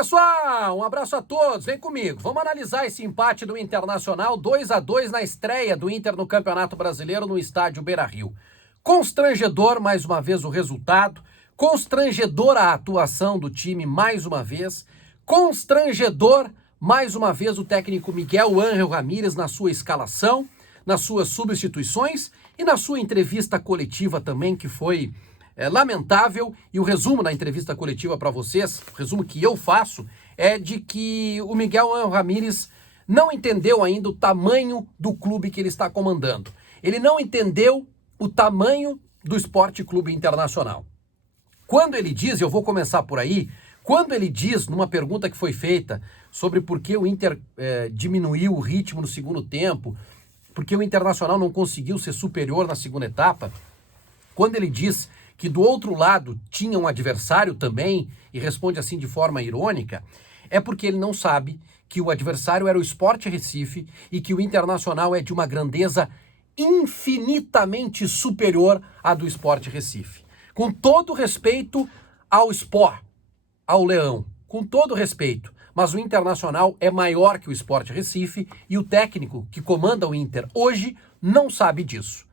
pessoal, um abraço a todos, vem comigo. Vamos analisar esse empate do Internacional 2-2 na estreia do Inter no Campeonato Brasileiro no estádio Beira-Rio. Constrangedor mais uma vez o resultado, constrangedora a atuação do time mais uma vez, constrangedor mais uma vez o técnico Miguel Ángel Ramírez na sua escalação, nas suas substituições e na sua entrevista coletiva também, que foi lamentável. E o resumo da entrevista coletiva para vocês, o resumo que eu faço, é de que o Miguel Ángel Ramírez não entendeu ainda o tamanho do clube que ele está comandando. Ele não entendeu o tamanho do Sport Clube Internacional. Quando ele diz, eu vou começar por aí, quando ele diz, numa pergunta que foi feita sobre por que o Inter diminuiu o ritmo no segundo tempo, porque o Internacional não conseguiu ser superior na segunda etapa, quando ele diz que do outro lado tinha um adversário também, e responde assim de forma irônica, é porque ele não sabe que o adversário era o Sport Recife e que o Internacional é de uma grandeza infinitamente superior à do Sport Recife. Com todo respeito ao Sport, ao Leão, com todo respeito, mas o Internacional é maior que o Sport Recife e o técnico que comanda o Inter hoje não sabe disso.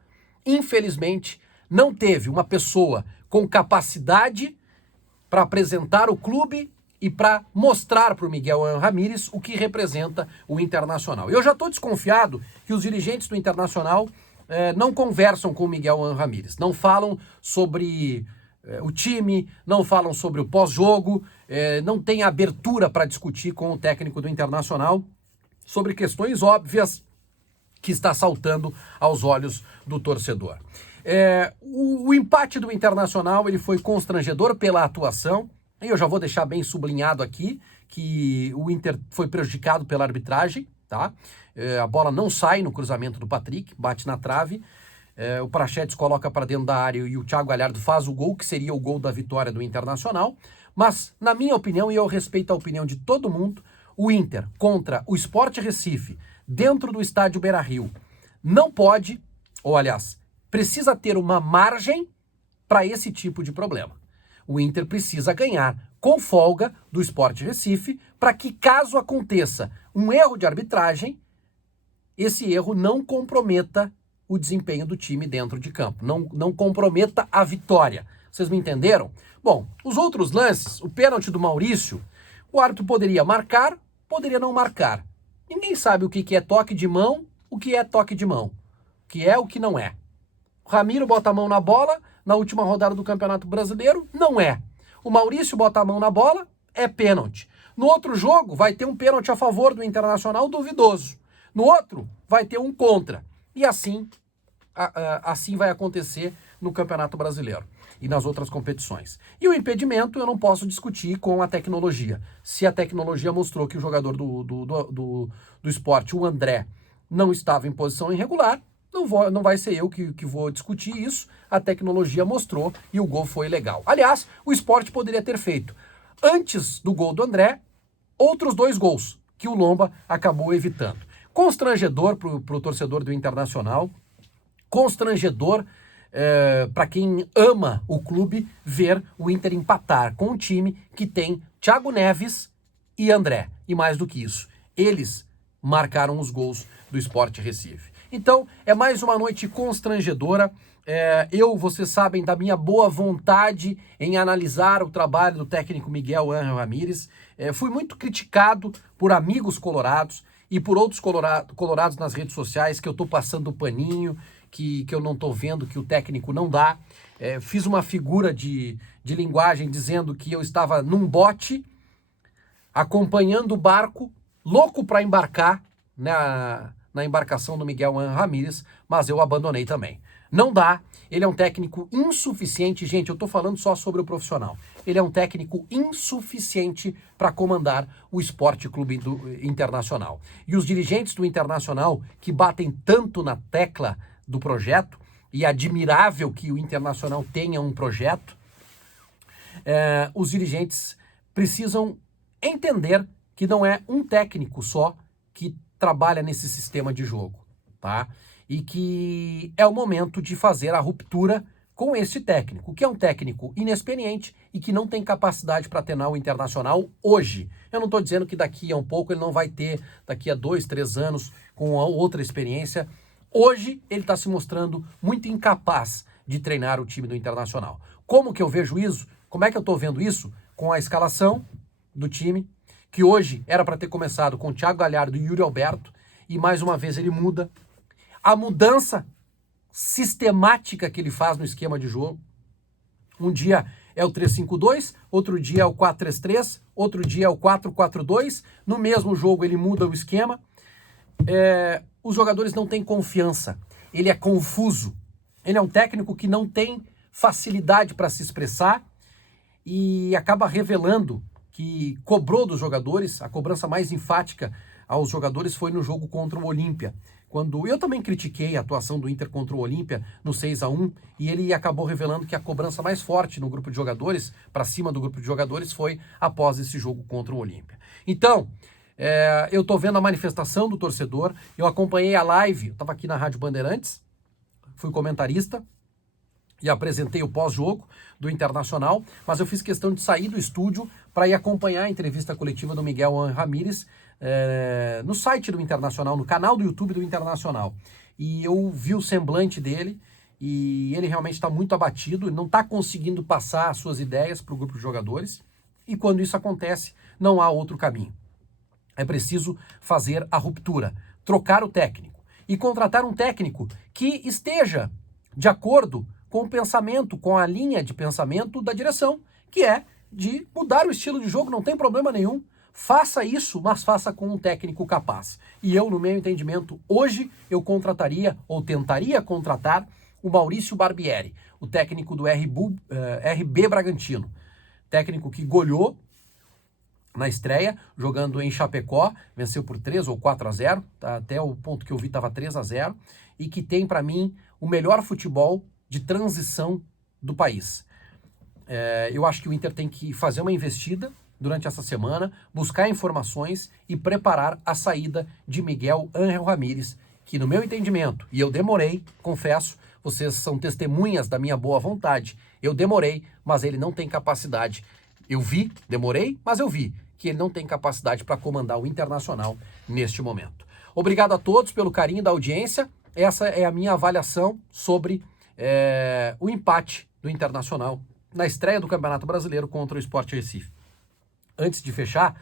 Infelizmente, não teve uma pessoa com capacidade para apresentar o clube e para mostrar para o Miguel Ángel Ramírez o que representa o Internacional. Eu já estou desconfiado que os dirigentes do Internacional não conversam com o Miguel Ángel Ramírez, não falam sobre o time, não falam sobre o pós-jogo, não tem abertura para discutir com o técnico do Internacional sobre questões óbvias que está saltando aos olhos do torcedor. O empate do Internacional ele foi constrangedor pela atuação, e eu já vou deixar bem sublinhado aqui que o Inter foi prejudicado pela arbitragem, tá? A bola não sai no cruzamento do Patrick, bate na trave, o Praxedes coloca para dentro da área e o Thiago Galhardo faz o gol, que seria o gol da vitória do Internacional, mas na minha opinião, e eu respeito a opinião de todo mundo, o Inter contra o Sport Recife, dentro do estádio Beira-Rio, não pode, ou aliás, precisa ter uma margem para esse tipo de problema. O Inter precisa ganhar com folga do Sport Recife para que, caso aconteça um erro de arbitragem, esse erro não comprometa o desempenho do time dentro de campo, não comprometa a vitória. Vocês me entenderam? Bom, os outros lances, o pênalti do Maurício, o árbitro poderia marcar, poderia não marcar. Ninguém sabe o que é toque de mão, o que é toque de mão, o que é, o que não é. O Ramiro bota a mão na bola na última rodada do Campeonato Brasileiro, não é. O Maurício bota a mão na bola, é pênalti. No outro jogo vai ter um pênalti a favor do Internacional duvidoso. No outro vai ter um contra. E assim vai acontecer no Campeonato Brasileiro e nas outras competições. E o impedimento eu não posso discutir com a tecnologia. Se a tecnologia mostrou que o jogador do esporte, o André, não estava em posição irregular, não vai ser eu que vou discutir isso. A tecnologia mostrou e o gol foi legal. Aliás, o Sport poderia ter feito, antes do gol do André, outros 2 gols que o Lomba acabou evitando. Constrangedor para o torcedor do Internacional, constrangedor para quem ama o clube ver o Inter empatar com um time que tem Thiago Neves e André. E mais do que isso, eles marcaram os gols do Sport Recife. Então, é mais uma noite constrangedora. Vocês sabem da minha boa vontade em analisar o trabalho do técnico Miguel Ángel Ramírez. Fui muito criticado por amigos colorados e por outros colorados nas redes sociais, que eu estou passando o paninho, que eu não estou vendo, que o técnico não dá. Fiz uma figura de linguagem dizendo que eu estava num bote, acompanhando o barco, louco para embarcar na embarcação do Miguel Ángel Ramírez, mas eu abandonei também. Não dá, ele é um técnico insuficiente, gente, eu estou falando só sobre o profissional. Ele é um técnico insuficiente para comandar o Esporte Clube Internacional. E os dirigentes do Internacional, que batem tanto na tecla do projeto, e é admirável que o Internacional tenha um projeto, os dirigentes precisam entender que não é um técnico só que trabalha nesse sistema de jogo, tá? E que é o momento de fazer a ruptura com este técnico, que é um técnico inexperiente e que não tem capacidade para treinar o Internacional hoje. Eu não estou dizendo que daqui a um pouco ele não vai ter, daqui a 2, 3 anos, com outra experiência. Hoje ele está se mostrando muito incapaz de treinar o time do Internacional. Como que eu vejo isso? Como é que eu estou vendo isso? Com a escalação do time, que hoje era para ter começado com o Thiago Galhardo e Yuri Alberto, e mais uma vez ele muda. A mudança sistemática que ele faz no esquema de jogo. Um dia é o 3-5-2, outro dia é o 4-3-3, outro dia é o 4-4-2. No mesmo jogo ele muda o esquema. Os jogadores não têm confiança. Ele é confuso. Ele é um técnico que não tem facilidade para se expressar e acaba revelando que cobrou dos jogadores. A cobrança mais enfática aos jogadores foi no jogo contra o Olímpia, quando eu também critiquei a atuação do Inter contra o Olímpia no 6-1, e ele acabou revelando que a cobrança mais forte no grupo de jogadores, para cima do grupo de jogadores, foi após esse jogo contra o Olímpia. Então, eu estou vendo a manifestação do torcedor, eu acompanhei a live, eu estava aqui na Rádio Bandeirantes, fui comentarista e apresentei o pós-jogo do Internacional, mas eu fiz questão de sair do estúdio para ir acompanhar a entrevista coletiva do Miguel Ramírez no site do Internacional, no canal do YouTube do Internacional. E eu vi o semblante dele e ele realmente está muito abatido, não está conseguindo passar as suas ideias para o grupo de jogadores, e quando isso acontece, não há outro caminho. É preciso fazer a ruptura, trocar o técnico e contratar um técnico que esteja de acordo com o pensamento, com a linha de pensamento da direção, que é de mudar o estilo de jogo, não tem problema nenhum. Faça isso, mas faça com um técnico capaz. E eu, no meu entendimento, hoje eu contrataria, ou tentaria contratar, o Maurício Barbieri, o técnico do RB Bragantino. Técnico que goleou na estreia, jogando em Chapecó, venceu por 3 ou 4-0, até o ponto que eu vi estava 3-0, e que tem, para mim, o melhor futebol de transição do país. Eu acho que o Inter tem que fazer uma investida durante essa semana, buscar informações e preparar a saída de Miguel Ángel Ramírez, que no meu entendimento, e eu demorei, confesso, vocês são testemunhas da minha boa vontade, eu demorei, mas ele não tem capacidade. Eu vi, demorei, mas eu vi que ele não tem capacidade para comandar o Internacional neste momento. Obrigado a todos pelo carinho da audiência. Essa é a minha avaliação sobre o empate do Internacional na estreia do Campeonato Brasileiro contra o Sport Recife. Antes de fechar,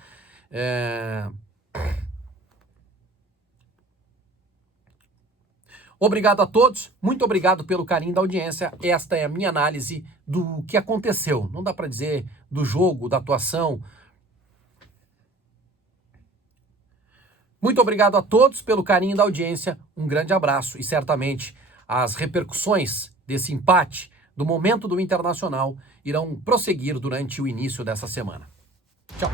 obrigado a todos, muito obrigado pelo carinho da audiência. Esta é a minha análise do que aconteceu. Não dá para dizer do jogo, da atuação. Muito obrigado a todos pelo carinho da audiência. Um grande abraço e certamente as repercussões desse empate, do momento do Internacional, irão prosseguir durante o início dessa semana. Tchau.